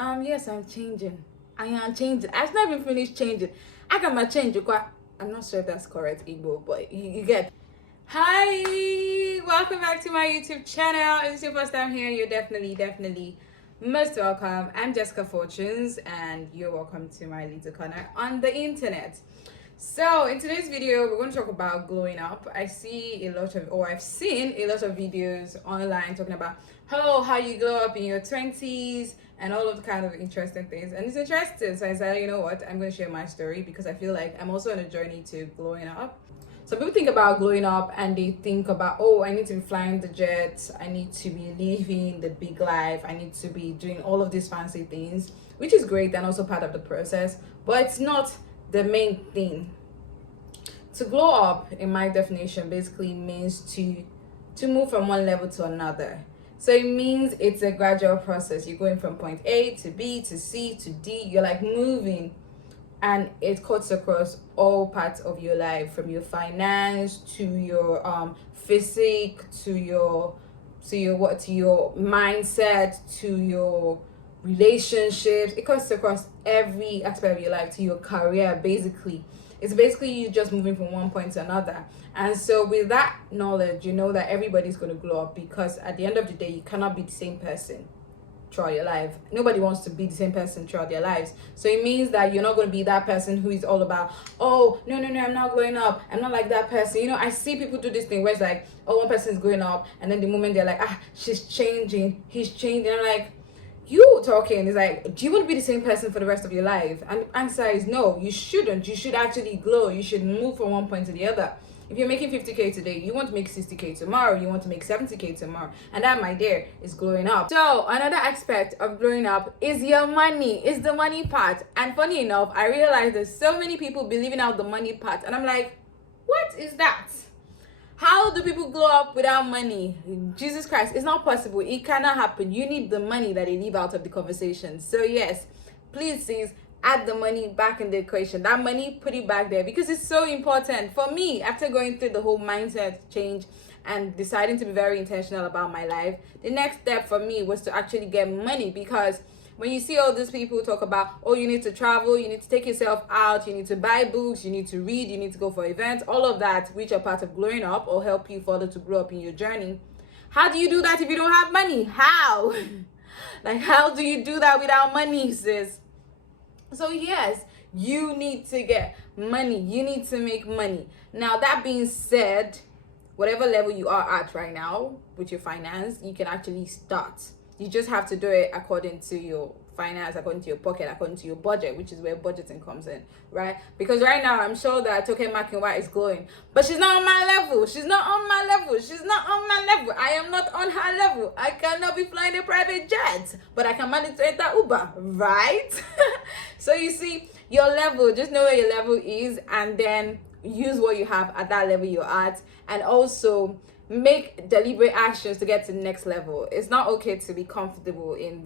Yes, I'm changing. I am changing. I've not even finished changing. I can change. I'm not sure if that's correct, Igbo, but you get. Hi, welcome back to my YouTube channel. If it's your first time here, you're definitely most welcome. I'm Jessica Fortunes, and you're welcome to my little corner on the internet. So in today's video, we're going to talk about glowing up. I've seen a lot of videos online talking about how you glow up in your 20s and all of the kind of interesting things. And it's interesting. So I said, you know what, I'm going to share my story because I feel like I'm also on a journey to glowing up. So people think about glowing up and they think about, oh, I need to be flying the jets, I need to be living the big life, I need to be doing all of these fancy things, which is great and also part of the process, but it's not the main thing. To glow up, in my definition, basically means to move from one level to another. So it means it's a gradual process. You're going from point A to B to C to D. You're like moving, and it cuts across all parts of your life, from your finance to your physique to your mindset to your relationships. It cuts across every aspect of your life, to your career. Basically, it's basically you just moving from one point to another. And so with that knowledge, you know that everybody's going to glow up, because at the end of the day, you cannot be the same person throughout your life. Nobody wants to be the same person throughout their lives. So it means that you're not going to be that person who is all about, oh, no, I'm not growing up, I'm not like that person. You know, I see people do this thing where it's like, oh, one person is growing up, and then the moment they're like, she's changing, he's changing. I'm like, you talking is like, do you want to be the same person for the rest of your life? And the answer is no, you shouldn't. You should actually glow. You should move from one point to the other. If you're making 50K today, you want to make 60K tomorrow, you want to make 70K tomorrow. And that, my dear, is glowing up. So another aspect of glowing up is your money, is the money part. And funny enough, I realized there's so many people believing out the money part. And I'm like, what is that? How do people glow up without money? Jesus Christ, it's not possible. It cannot happen. You need the money that they leave out of the conversation. So yes, please, sis, add the money back in the equation. That money, put it back there, because it's so important. For me, after going through the whole mindset change and deciding to be very intentional about my life, the next step for me was to actually get money. Because when you see all these people talk about, oh, you need to travel, you need to take yourself out, you need to buy books, you need to read, you need to go for events, all of that, which are part of growing up or help you further to grow up in your journey. How do you do that if you don't have money? How? Like, how do you do that without money, sis? So yes, you need to get money. You need to make money. Now, that being said, whatever level you are at right now with your finance, you can actually start. You just have to do it according to your finance, according to your pocket, according to your budget, which is where budgeting comes in, right? Because right now, I'm sure that Toke Makinwa is glowing, but she's not on my level. She's not on my level. She's not on my level. I am not on her level. I cannot be flying a private jet, but I can manage to enter Uber, right? So you see, your level, just know where your level is, and then use what you have at that level you're at, and also make deliberate actions to get to the next level. It's not okay to be comfortable in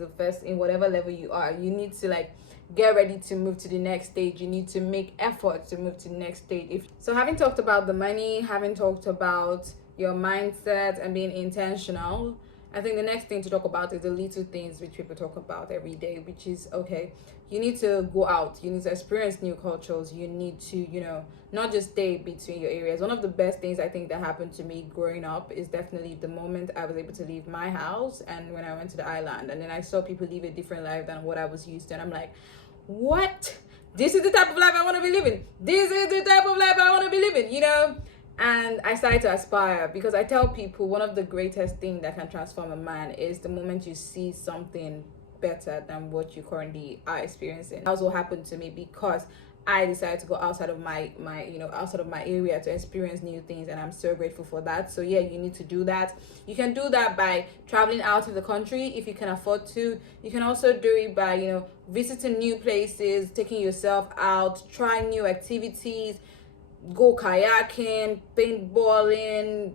whatever level you are. You need to get ready to move to the next stage. You need to make effort to move to the next stage. So having talked about the money, having talked about your mindset and being intentional, I think the next thing to talk about is the little things which people talk about every day, which is, okay, you need to go out, you need to experience new cultures, you need to, not just stay between your areas. One of the best things I think that happened to me growing up is definitely the moment I was able to leave my house and when I went to the island, and then I saw people live a different life than what I was used to, and I'm like, what? This is the type of life I want to be living. This is the type of life I want to be living, And I started to aspire, because I tell people one of the greatest things that can transform a man is the moment you see something better than what you currently are experiencing. That's what happened to me, because I decided to go outside of my area to experience new things, and I'm so grateful for that. So yeah, you need to do that. You can do that by traveling out of the country if you can afford to. You can also do it by visiting new places, taking yourself out, trying new activities. Go kayaking, paintballing.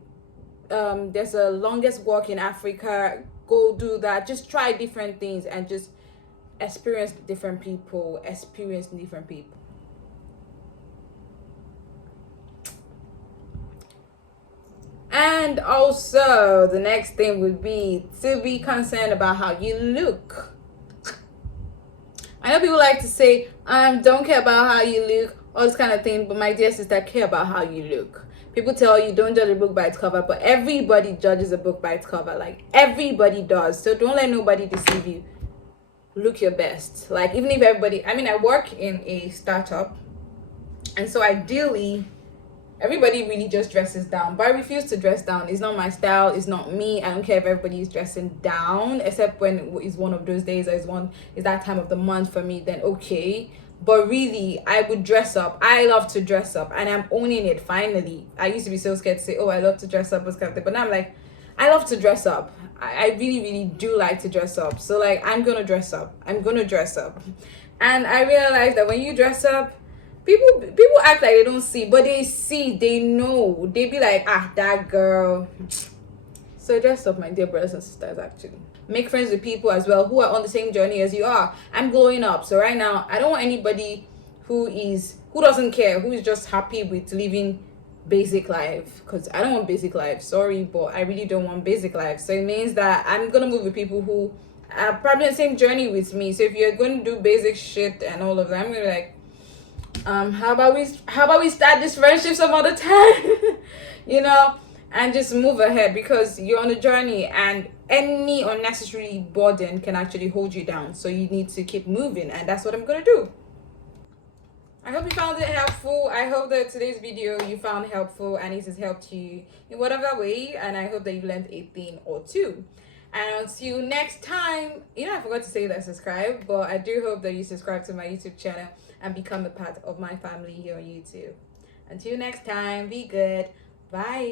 There's a longest walk in Africa. Go do that. Just try different things and just experience different people. And also, the next thing would be to be concerned about how you look. I know people like to say, don't care about how you look, all this kind of thing, but my dear sister, care about how you look. People tell you don't judge a book by its cover, but everybody judges a book by its cover. Like, everybody does. So don't let nobody deceive you. Look your best. Like, even if everybody, I mean, I work in a startup, and so ideally everybody really just dresses down, but I refuse to dress down. It's not my style, it's not me. I don't care if everybody is dressing down, except when it's one of those days, or is that time of the month for me, then okay. But really, I would dress up. I love to dress up, and I'm owning it finally. I used to be so scared to say, oh, I love to dress up, but now I'm like, I love to dress up. I really, really do like to dress up. So like, I'm gonna dress up. And I realized that when you dress up, people act like they don't see, but they see, they know. They be like, ah, that girl. So dress up, my dear brothers and sisters. Actually, make friends with people as well who are on the same journey as you are. I'm glowing up, so right now I don't want anybody who doesn't care, who is just happy with living basic life, because I don't want basic life. Sorry, but I really don't want basic life. So it means that I'm gonna move with people who are probably on the same journey with me. So if you're going to do basic shit and all of that, I'm gonna be like, how about we start this friendship some other time? you know and just move ahead, because you're on a journey, and any unnecessary burden can actually hold you down. So you need to keep moving, and that's what I'm gonna do. I hope you found it helpful. I hope that today's video you found helpful and it has helped you in whatever way, and I hope that you learned a thing or two. And until next time, I forgot to say that subscribe, but I do hope that you subscribe to my YouTube channel and become a part of my family here on YouTube. Until next time, be good. Bye.